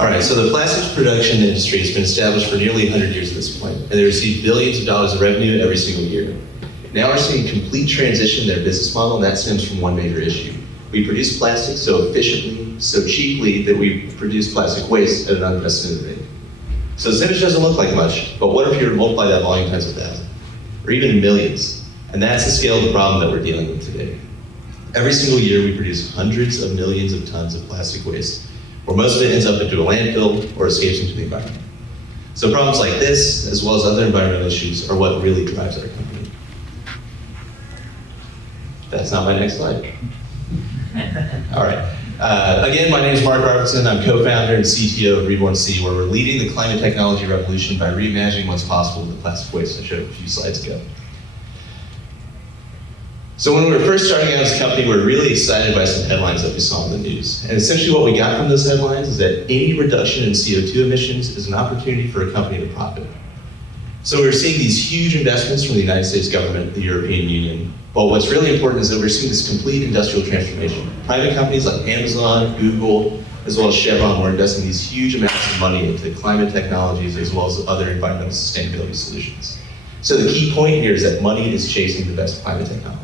All right, so the plastics production industry has been established for nearly 100 years at this point, and they receive billions of dollars of revenue every single year. Now we're seeing a complete transition in their business model, and that stems from one major issue. We produce plastic so efficiently, so cheaply, that we produce plastic waste at an unprecedented rate. So this image doesn't look like much, but what if you were to multiply that volume times 1,000, or even millions? And that's the scale of the problem that we're dealing with today. Every single year we produce hundreds of millions of tons of plastic waste, where most of it ends up into a landfill or escapes into the environment. So problems like this, as well as other environmental issues, are what really drives our company. That's not my next slide. All right. Again, my name is Mark Robertson. I'm co-founder and CTO of RebornC, where we're leading the climate technology revolution by reimagining what's possible with plastic waste I showed a few slides ago. So when we were first starting out as a company, we were really excited by some headlines that we saw in the news. And essentially what we got from those headlines is that any reduction in CO2 emissions is an opportunity for a company to profit. So we were seeing these huge investments from the United States government, the European Union. But what's really important is that we're seeing this complete industrial transformation. Private companies like Amazon, Google, as well as Chevron were investing these huge amounts of money into climate technologies as well as other environmental sustainability solutions. So the key point here is that money is chasing the best climate technologies.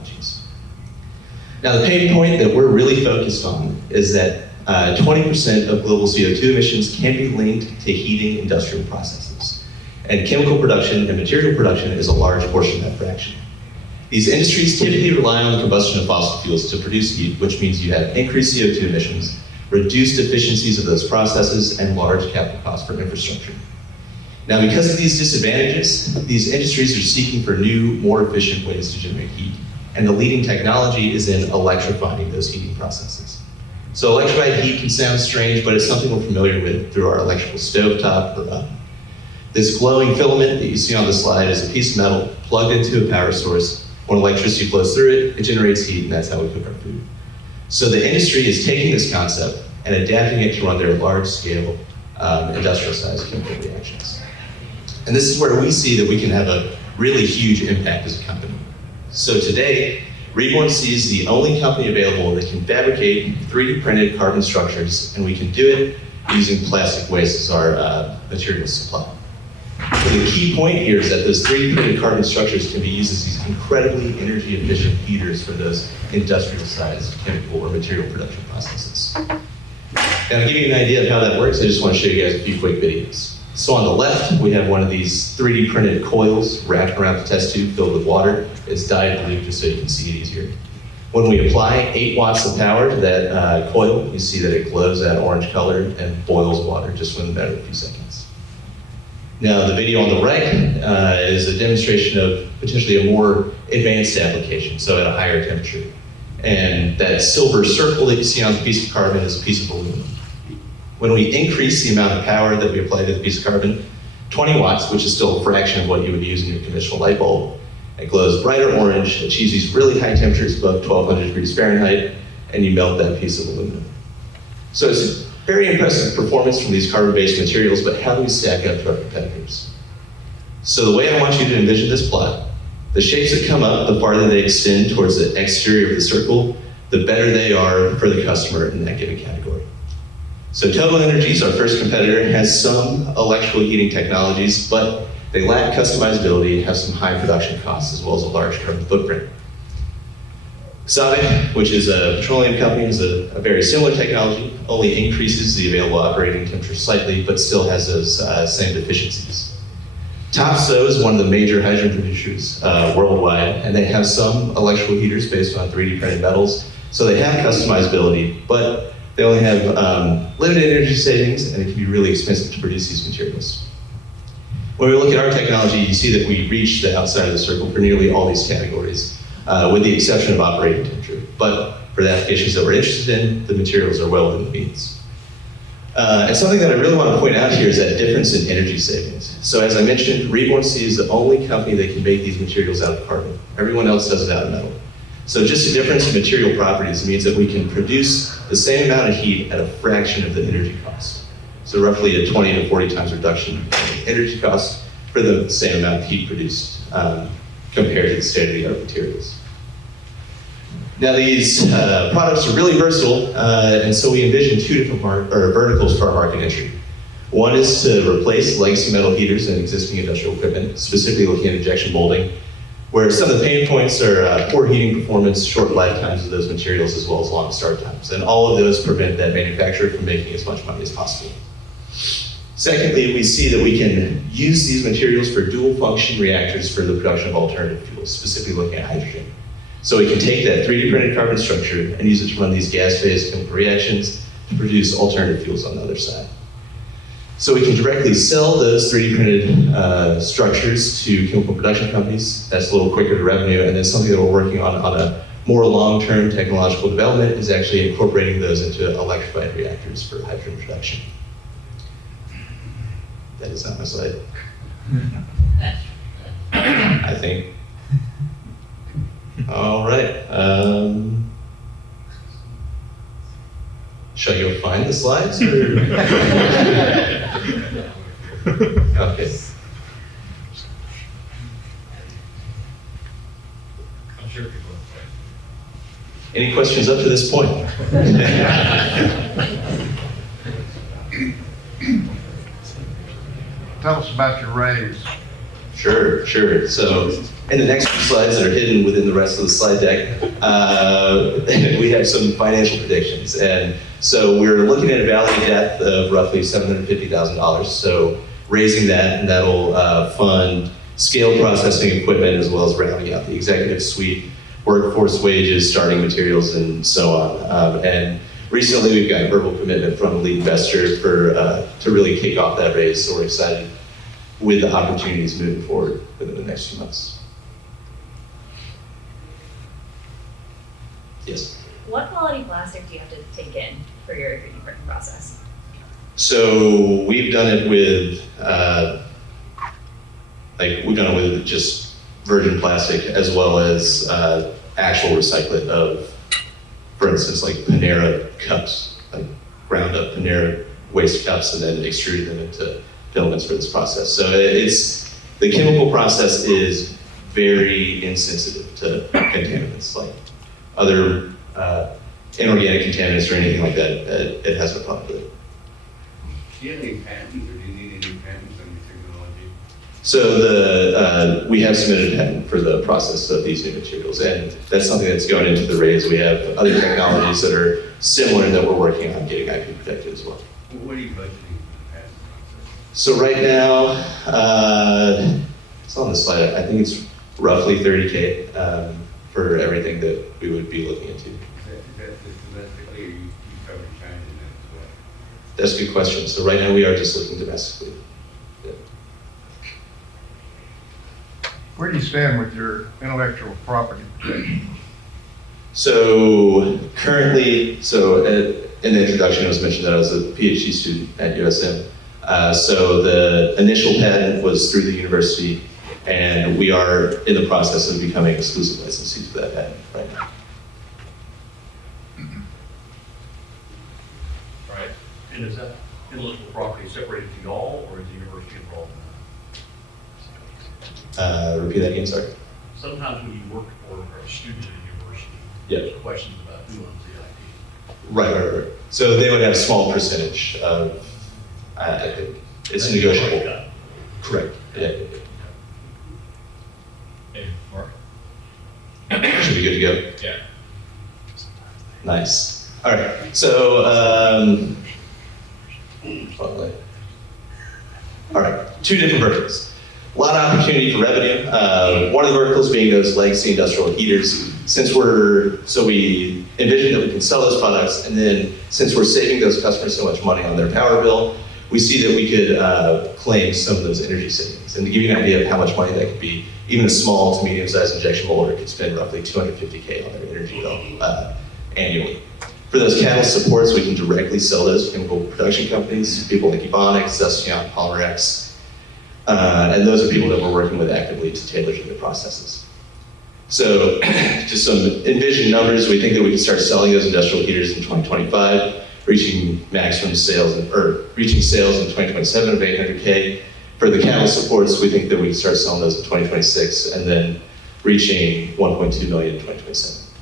Now the pain point that we're really focused on is that 20% of global CO2 emissions can be linked to heating industrial processes. And chemical production and material production is a large portion of that fraction. These industries typically rely on the combustion of fossil fuels to produce heat, which means you have increased CO2 emissions, reduced efficiencies of those processes, and large capital costs for infrastructure. Now, because of these disadvantages, these industries are seeking for new, more efficient ways to generate heat. And the leading technology is in electrifying those heating processes. So electrified heat can sound strange, but it's something we're familiar with through our electrical stovetop or oven. This glowing filament that you see on the slide is a piece of metal plugged into a power source. When electricity flows through it, it generates heat, and that's how we cook our food. So the industry is taking this concept and adapting it to run their large-scale, industrial-sized chemical reactions. And this is where we see that we can have a really huge impact as a company. So today, RebornC is the only company available that can fabricate 3D printed carbon structures, and we can do it using plastic waste as our material supply. So the key point here is that those 3D printed carbon structures can be used as these incredibly energy efficient heaters for those industrial-sized chemical or material production processes. Now, to give you an idea of how that works, I just want to show you guys a few quick videos. So on the left, we have one of these 3D printed coils wrapped around the test tube filled with water. It's dyed blue just so you can see it easier. When we apply 8 watts of power to that coil, you see that it glows that orange color and boils water just within about a few seconds. Now, the video on the right is a demonstration of potentially a more advanced application, so at a higher temperature. And that silver circle that you see on the piece of carbon is a piece of aluminum. When we increase the amount of power that we apply to the piece of carbon, 20 watts, which is still a fraction of what you would use in your conventional light bulb, it glows brighter orange, achieves these really high temperatures above 1200 degrees Fahrenheit, and you melt that piece of aluminum. So it's very impressive performance from these carbon-based materials, but how do we stack up to our competitors? So the way I want you to envision this plot, the shapes that come up, the farther they extend towards the exterior of the circle, the better they are for the customer in that given category. So Total Energies, our first competitor, has some electrical heating technologies, but they lack customizability, have some high production costs, as well as a large carbon footprint. Exotic, which is a petroleum company, has a very similar technology, only increases the available operating temperature slightly, but still has those same deficiencies. Topsoe is one of the major hydrogen producers worldwide, and they have some electrical heaters based on 3D printed metals, so they have customizability, but they only have limited energy savings, and it can be really expensive to produce these materials. When we look at our technology, you see that we reach the outside of the circle for nearly all these categories, with the exception of operating temperature. But for the applications that we're interested in, the materials are well within the means. And something that I really want to point out here is that difference in energy savings. So as I mentioned, RebornC is the only company that can make these materials out of carbon. Everyone else does it out of metal. So just the difference in material properties means that we can produce the same amount of heat at a fraction of the energy cost. So roughly a 20 to 40 times reduction in energy costs for the same amount of heat produced compared to the state-of-the-art materials. Now these products are really versatile, and so we envision two different verticals for our market entry. One is to replace legacy metal heaters and existing industrial equipment, specifically looking at injection molding, where some of the pain points are poor heating performance, short lifetimes of those materials, as well as long start times. And all of those prevent that manufacturer from making as much money as possible. Secondly, we see that we can use these materials for dual function reactors for the production of alternative fuels, specifically looking at hydrogen. So we can take that 3D printed carbon structure and use it to run these gas phase chemical reactions to produce alternative fuels on the other side. So we can directly sell those 3D printed structures to chemical production companies. That's a little quicker to revenue. And then something that we're working on a more long-term technological development is actually incorporating those into electrified reactors for hydrogen production. That is not my slide. I think. All right. Shall you find the slides? Or? Okay. I'm sure people will. Any questions up to this point? Tell us about your raise. Sure. So in the next few slides that are hidden within the rest of the slide deck, we have some financial predictions. And so we're looking at a value depth of roughly $750,000. So raising that, and that'll fund scale processing equipment as well as rounding out the executive suite, workforce wages, starting materials, and so on. And recently we've got a verbal commitment from a lead investor to really kick off that raise. So we're excited with the opportunities moving forward within the next few months. Yes? What quality plastic do you have to take in for your 3D printing process? So we've done it with, just virgin plastic as well as actual recyclate of, for instance, like Panera cups, like ground up Panera waste cups and then extruded them into filaments for this process. So the chemical process is very insensitive to contaminants, like other inorganic contaminants or anything like that. It has no problem with it. Do you have any patents, or do you need any patents on your technology? So we have submitted a patent for the process of these new materials, and that's something that's going into the raise. We have other technologies that are similar that we're working on getting IP protected as well. What are you budgeting for the patent process? So right now, it's on the slide. I think it's roughly $30K for everything that we would be looking into. Is that just domestically, or you cover China in that as well? That's a good question. So right now we are just looking domestically. Yeah. Where do you stand with your intellectual property protection? So currently, in the introduction it was mentioned that I was a PhD student at USM. So the initial patent was through the university, and we are in the process of becoming exclusive licensees for that patent right now. Right, and is that intellectual property separated to y'all, or is the university involved in that? Repeat that again, sorry. Sometimes when you work for a student at a university, Yeah. there's questions about who owns the IP. Right. So they would have a small percentage of, it's negotiable. Correct, yeah. Hey, Mark? Should be good to go? Yeah. Nice. All right, so, all right, two different verticals. A lot of opportunity for revenue. One of the verticals being those legacy industrial heaters. We envision that we can sell those products, and then since we're saving those customers so much money on their power bill, we see that we could claim some of those energy savings. And to give you an idea of how much money that could be, even a small to medium-sized injection molder could spend roughly $250K on their energy bill annually. For those catalyst supports, we can directly sell those to chemical production companies, people like Ebonics, Zestion, Polyrex, and those are people that we're working with actively to tailor to their processes. So just some envisioned numbers, we think that we can start selling those industrial heaters in 2025, reaching sales in 2027 of 800K. For the catalyst supports, we think that we can start selling those in 2026 and then reaching 1.2 million in 2027.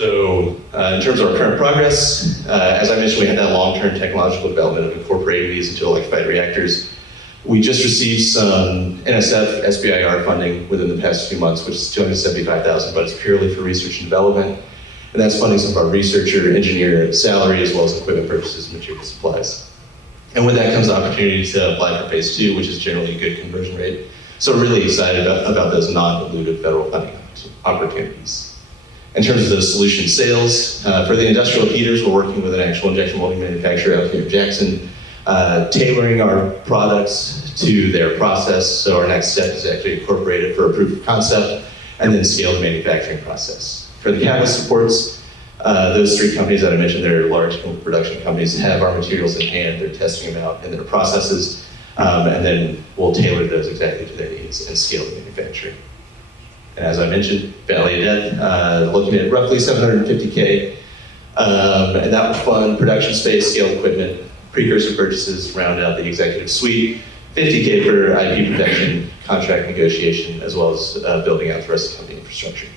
So in terms of our current progress, as I mentioned, we had that long-term technological development of incorporating these into electrified reactors. We just received some NSF SBIR funding within the past few months, which is $275,000, but it's purely for research and development. And that's funding some of our researcher, engineer salary, as well as equipment purchases and material supplies. And with that comes the opportunity to apply for phase 2, which is generally a good conversion rate. So we're really excited about those non-dilutive federal funding opportunities. In terms of the solution sales, for the industrial heaters, we're working with an actual injection molding manufacturer out here in Jackson, tailoring our products to their process. So our next step is actually incorporate it for a proof of concept and then scale the manufacturing process. For the catalyst supports, those 3 companies that I mentioned, they're large production companies, have our materials in hand, they're testing them out in their processes, and then we'll tailor those exactly to their needs and scale the manufacturing. And as I mentioned, Valley of Death, looking at roughly $750K, and that will fund production space, scale equipment, precursor purchases, round out the executive suite, $50K for IP protection, contract negotiation, as well as building out the rest of the company infrastructure.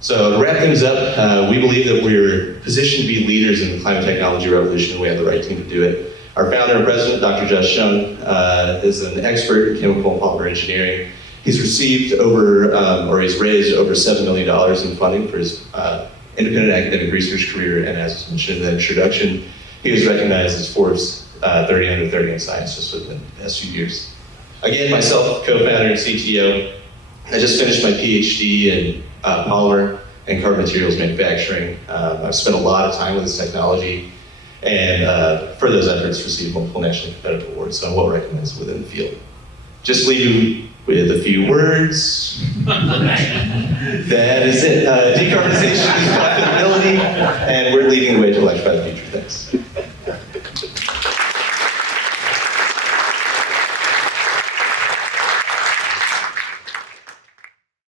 So to wrap things up, we believe that we're positioned to be leaders in the climate technology revolution, and we have the right team to do it. Our founder and president, Dr. Josh Shung, is an expert in chemical and polymer engineering. He's received he's raised over $7 million in funding for his independent academic research career, and as mentioned in the introduction, he was recognized as Forbes 30 under 30 in science just within the past few years. Again, myself, co-founder and CTO, I just finished my PhD in polymer and carbon materials manufacturing. I've spent a lot of time with this technology, and for those efforts received multiple nationally competitive awards, so I'm well recognized within the field. Just leave you with a few words. That is it. Decarbonization is profitability, and we're leading the way to electrify the future. Thanks.